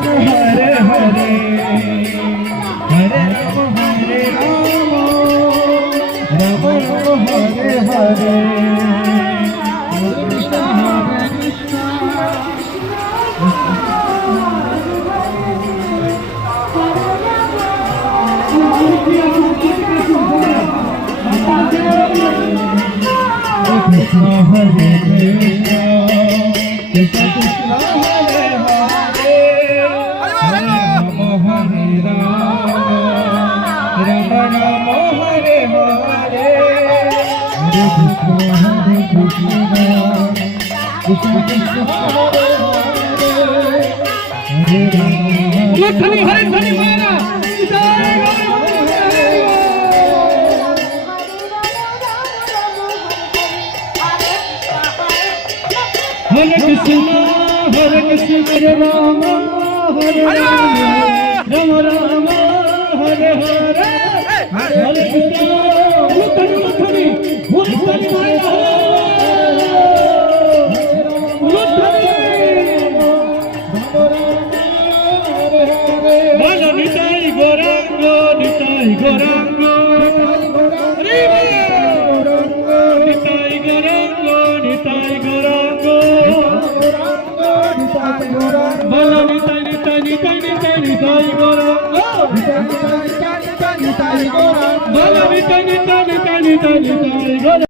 हरे हरे हरे राम राम राम हरे हरे कृष्ण हरे कृष्ण कृष्ण हरे कृष्ण कृष्ण कृष्ण हरे हरे राम हरे राम राम राम हरे हरे हरे कृष्ण कृष्ण कृष्ण हरे हरे हरे राम हरे धनी माना हरे कृष्ण हरे राम राम राम हरे हरे हरे कृष्ण निताई गौरांग निताई गौरांग निताई गौरांग निताई गौरांग बोलो निताई निताई निताई निताई निताई गौरांग बोलो निताई निताई निताई निताई निताई निताई गौरांग